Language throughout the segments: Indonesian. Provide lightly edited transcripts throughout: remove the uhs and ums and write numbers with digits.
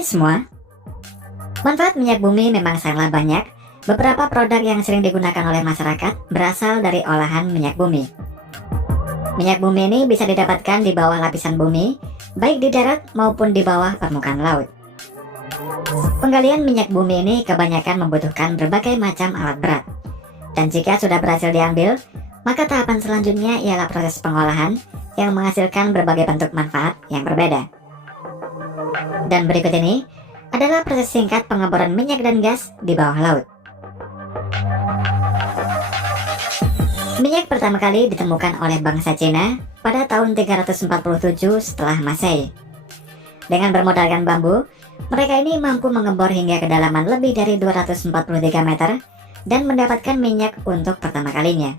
Hai semua, manfaat minyak bumi memang sangatlah banyak. Beberapa produk yang sering digunakan oleh masyarakat berasal dari olahan minyak bumi. Minyak bumi ini bisa didapatkan di bawah lapisan bumi, baik di darat maupun di bawah permukaan laut. Penggalian minyak bumi ini kebanyakan membutuhkan berbagai macam alat berat. Dan jika sudah berhasil diambil, maka tahapan selanjutnya ialah proses pengolahan yang menghasilkan berbagai bentuk manfaat yang berbeda. Dan berikut ini adalah proses singkat pengeboran minyak dan gas di bawah laut. Minyak pertama kali ditemukan oleh bangsa Cina pada tahun 347 setelah Masehi. Dengan bermodalkan bambu, mereka ini mampu mengebor hingga kedalaman lebih dari 243 meter dan mendapatkan minyak untuk pertama kalinya.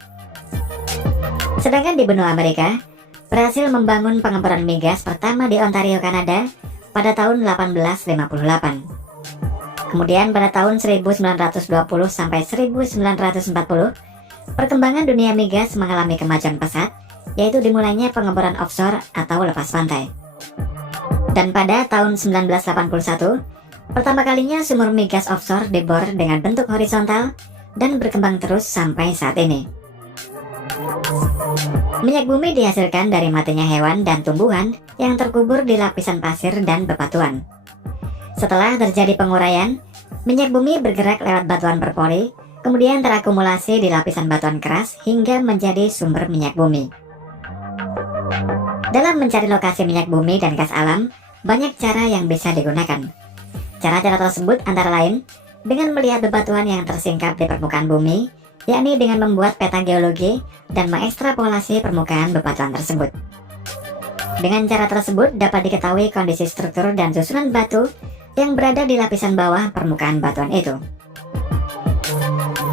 Sedangkan di benua Amerika, berhasil membangun pengeboran migas pertama di Ontario, Kanada pada tahun 1858. Kemudian pada tahun 1920 sampai 1940, perkembangan dunia migas mengalami kemajuan pesat, yaitu dimulainya pengeboran offshore atau lepas pantai. Dan pada tahun 1981, pertama kalinya sumur migas offshore dibor dengan bentuk horizontal dan berkembang terus sampai saat ini. Minyak bumi dihasilkan dari matinya hewan dan tumbuhan yang terkubur di lapisan pasir dan bebatuan. Setelah terjadi penguraian, minyak bumi bergerak lewat batuan berpori, kemudian terakumulasi di lapisan batuan keras hingga menjadi sumber minyak bumi. Dalam mencari lokasi minyak bumi dan gas alam, banyak cara yang bisa digunakan. Cara-cara tersebut antara lain dengan melihat bebatuan yang tersingkap di permukaan bumi, yakni dengan membuat peta geologi dan mengekstrapolasi permukaan bebatuan tersebut. Dengan cara tersebut dapat diketahui kondisi struktur dan susunan batu yang berada di lapisan bawah permukaan batuan itu.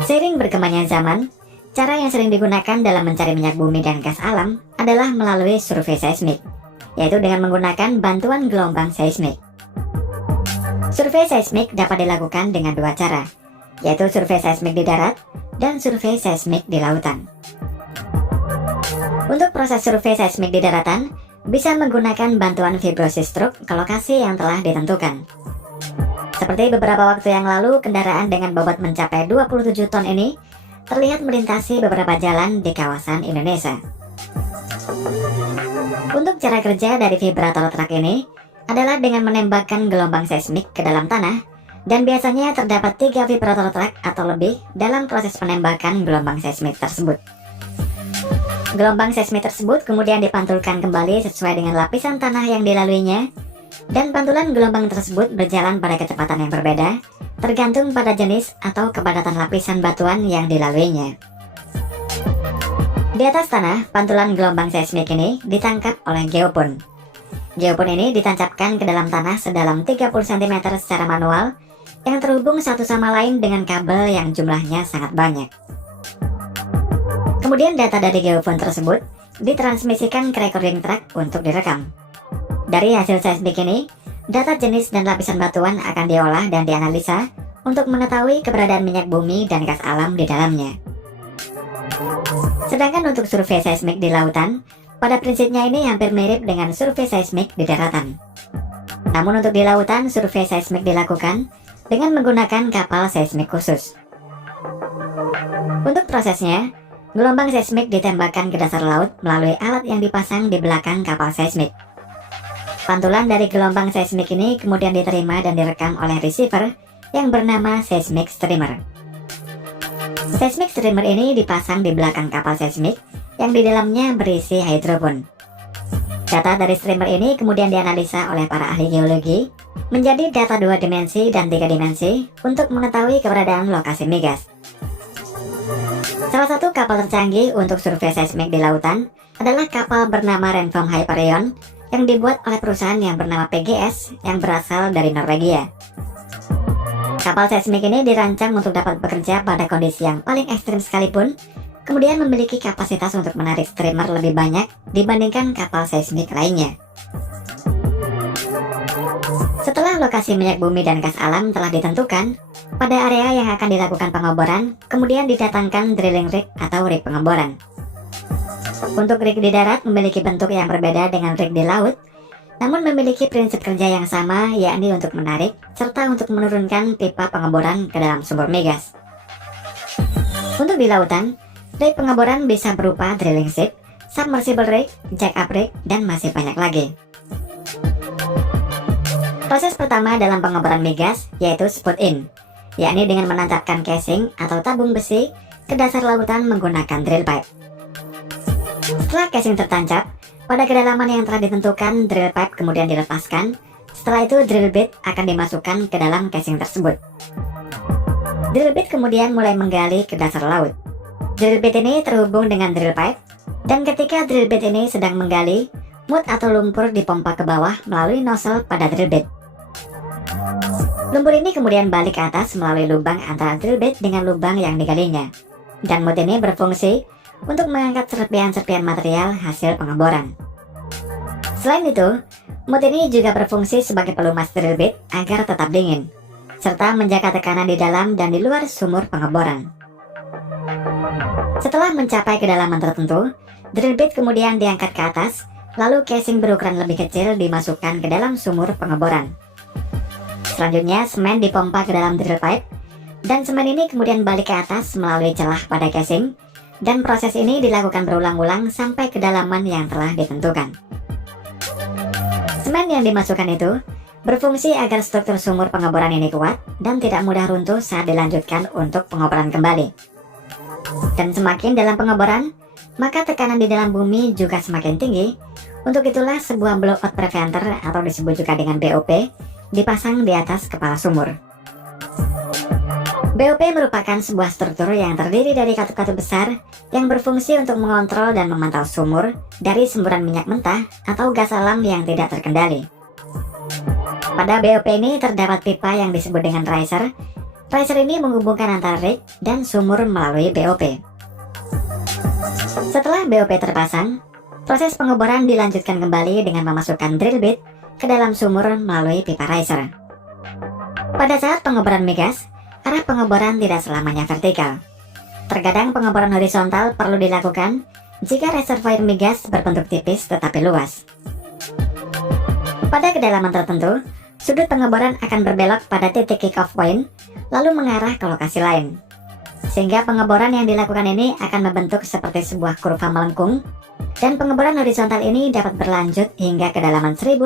Seiring berkembangnya zaman, cara yang sering digunakan dalam mencari minyak bumi dan gas alam adalah melalui survei seismik, yaitu dengan menggunakan bantuan gelombang seismik. Survei seismik dapat dilakukan dengan dua cara, yaitu survei seismik di darat dan survei seismik di lautan. Untuk proses survei seismik di daratan, bisa menggunakan bantuan vibrosis truk ke lokasi yang telah ditentukan. Seperti beberapa waktu yang lalu, kendaraan dengan bobot mencapai 27 ton ini terlihat melintasi beberapa jalan di kawasan Indonesia. Untuk cara kerja dari vibrator truk ini adalah dengan menembakkan gelombang seismik ke dalam tanah, dan biasanya terdapat 3 vibrator truk atau lebih dalam proses penembakan gelombang seismik tersebut. Gelombang seismik tersebut kemudian dipantulkan kembali sesuai dengan lapisan tanah yang dilaluinya, dan pantulan gelombang tersebut berjalan pada kecepatan yang berbeda, tergantung pada jenis atau kepadatan lapisan batuan yang dilaluinya. Di atas tanah, pantulan gelombang seismik ini ditangkap oleh geopon. Geopon ini ditancapkan ke dalam tanah sedalam 30 cm secara manual, yang terhubung satu sama lain dengan kabel yang jumlahnya sangat banyak. Kemudian data dari geofon tersebut ditransmisikan ke recording track untuk direkam. Dari hasil seismik ini, data jenis dan lapisan batuan akan diolah dan dianalisa untuk mengetahui keberadaan minyak bumi dan gas alam di dalamnya. Sedangkan untuk survei seismik di lautan, pada prinsipnya ini hampir mirip dengan survei seismik di daratan. Namun untuk di lautan, survei seismik dilakukan dengan menggunakan kapal seismik khusus. Untuk prosesnya, gelombang seismik ditembakkan ke dasar laut melalui alat yang dipasang di belakang kapal seismik. Pantulan dari gelombang seismik ini kemudian diterima dan direkam oleh receiver yang bernama seismic streamer. Seismic streamer ini dipasang di belakang kapal seismik yang di dalamnya berisi hidrobon. Data dari streamer ini kemudian dianalisa oleh para ahli geologi menjadi data 2 dimensi dan 3 dimensi untuk mengetahui keberadaan lokasi migas. Salah satu kapal tercanggih untuk survei seismik di lautan adalah kapal bernama Renform Hyperion yang dibuat oleh perusahaan yang bernama PGS yang berasal dari Norwegia. Kapal seismik ini dirancang untuk dapat bekerja pada kondisi yang paling ekstrim sekalipun, kemudian memiliki kapasitas untuk menarik streamer lebih banyak dibandingkan kapal seismik lainnya. Setelah lokasi minyak bumi dan gas alam telah ditentukan, pada area yang akan dilakukan pengeboran, kemudian didatangkan drilling rig atau rig pengeboran. Untuk rig di darat memiliki bentuk yang berbeda dengan rig di laut, namun memiliki prinsip kerja yang sama, yakni untuk menarik serta untuk menurunkan pipa pengeboran ke dalam sumur migas. Untuk di lautan, rig pengeboran bisa berupa drilling ship, submersible rig, jack-up rig, dan masih banyak lagi. Proses pertama dalam pengeboran migas yaitu spot in, yakni dengan menancapkan casing atau tabung besi ke dasar lautan menggunakan drill pipe. Setelah casing tertancap, pada kedalaman yang telah ditentukan, drill pipe kemudian dilepaskan. Setelah itu drill bit akan dimasukkan ke dalam casing tersebut. Drill bit kemudian mulai menggali ke dasar laut. Drill bit ini terhubung dengan drill pipe, dan ketika drill bit ini sedang menggali, mud atau lumpur dipompa ke bawah melalui nozzle pada drill bit. Lumpur ini kemudian balik ke atas melalui lubang antara drill bit dengan lubang yang digalinya, dan mud ini berfungsi untuk mengangkat serpihan-serpihan material hasil pengeboran. Selain itu, mud ini juga berfungsi sebagai pelumas drill bit agar tetap dingin, serta menjaga tekanan di dalam dan di luar sumur pengeboran. Setelah mencapai kedalaman tertentu, drill bit kemudian diangkat ke atas, lalu casing berukuran lebih kecil dimasukkan ke dalam sumur pengeboran. Selanjutnya, semen dipompa ke dalam drill pipe, dan semen ini kemudian balik ke atas melalui celah pada casing, dan proses ini dilakukan berulang-ulang sampai kedalaman yang telah ditentukan. Semen yang dimasukkan itu berfungsi agar struktur sumur pengeboran ini kuat dan tidak mudah runtuh saat dilanjutkan untuk pengeboran kembali. Dan semakin dalam pengeboran, maka tekanan di dalam bumi juga semakin tinggi. Untuk itulah sebuah blowout preventer atau disebut juga dengan BOP dipasang di atas kepala sumur. BOP merupakan sebuah struktur yang terdiri dari katup-katup besar yang berfungsi untuk mengontrol dan memantau sumur dari semburan minyak mentah atau gas alam yang tidak terkendali. Pada BOP ini terdapat pipa yang disebut dengan riser. Riser ini menghubungkan antara rig dan sumur melalui BOP. Setelah BOP terpasang, proses pengeboran dilanjutkan kembali dengan memasukkan drill bit ke dalam sumur melalui pipa riser. Pada saat pengeboran migas, arah pengeboran tidak selamanya vertikal. Terkadang pengeboran horizontal perlu dilakukan jika reservoir migas berbentuk tipis tetapi luas. Pada kedalaman tertentu, sudut pengeboran akan berbelok pada titik kick-off point, lalu mengarah ke lokasi lain. Sehingga pengeboran yang dilakukan ini akan membentuk seperti sebuah kurva melengkung, dan pengeboran horizontal ini dapat berlanjut hingga kedalaman 1.500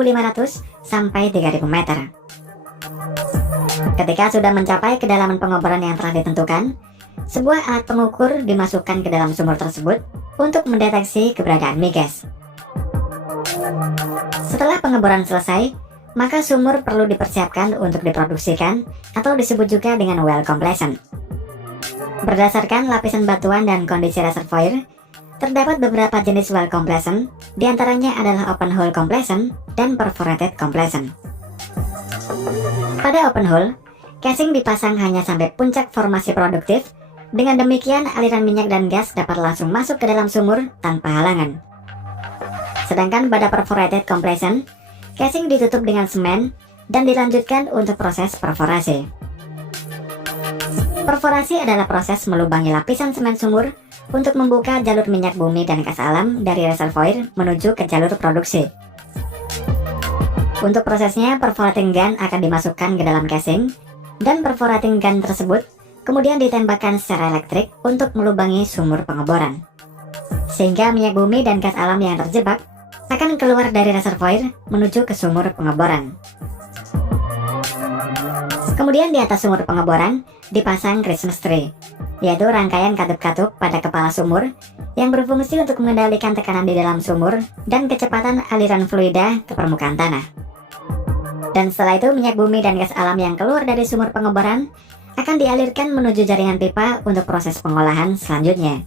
sampai 3.000 meter. Ketika sudah mencapai kedalaman pengeboran yang telah ditentukan, sebuah alat pengukur dimasukkan ke dalam sumur tersebut untuk mendeteksi keberadaan migas. Setelah pengeboran selesai, maka sumur perlu dipersiapkan untuk diproduksikan atau disebut juga dengan well completion. Berdasarkan lapisan batuan dan kondisi reservoir, terdapat beberapa jenis well completion, diantaranya adalah open hole completion dan perforated completion. Pada open hole, casing dipasang hanya sampai puncak formasi produktif. Dengan demikian, aliran minyak dan gas dapat langsung masuk ke dalam sumur tanpa halangan. Sedangkan pada perforated completion, casing ditutup dengan semen dan dilanjutkan untuk proses perforasi. Perforasi adalah proses melubangi lapisan semen sumur untuk membuka jalur minyak bumi dan gas alam dari reservoir menuju ke jalur produksi. Untuk prosesnya, perforating gun akan dimasukkan ke dalam casing, dan perforating gun tersebut kemudian ditembakkan secara elektrik untuk melubangi sumur pengeboran. Sehingga minyak bumi dan gas alam yang terjebak akan keluar dari reservoir menuju ke sumur pengeboran. Kemudian di atas sumur pengeboran dipasang Christmas tree, yaitu rangkaian katup-katup pada kepala sumur yang berfungsi untuk mengendalikan tekanan di dalam sumur dan kecepatan aliran fluida ke permukaan tanah. Dan setelah itu minyak bumi dan gas alam yang keluar dari sumur pengeboran akan dialirkan menuju jaringan pipa untuk proses pengolahan selanjutnya.